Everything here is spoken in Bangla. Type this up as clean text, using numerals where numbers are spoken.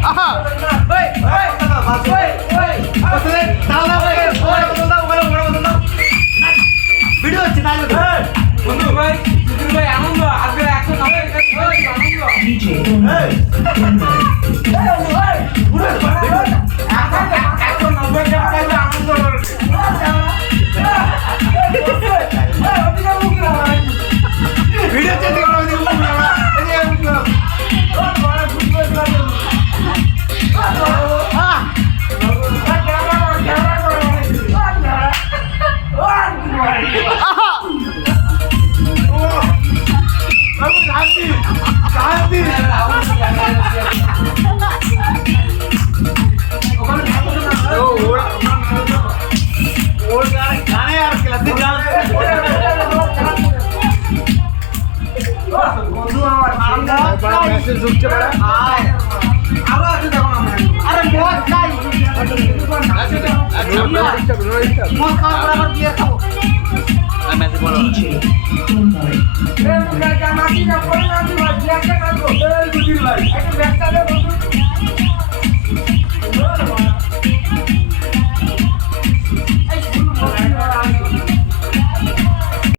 আহা ওই ওই ওই ওই দাও দাও ভিডিও হচ্ছে তাই বন্ধু ভাই সুধীর ভাই আনন্দ আজকে 190 আনন্দ DJ ভিডিও চেঞ্জ করে দিই DJ Boomboy.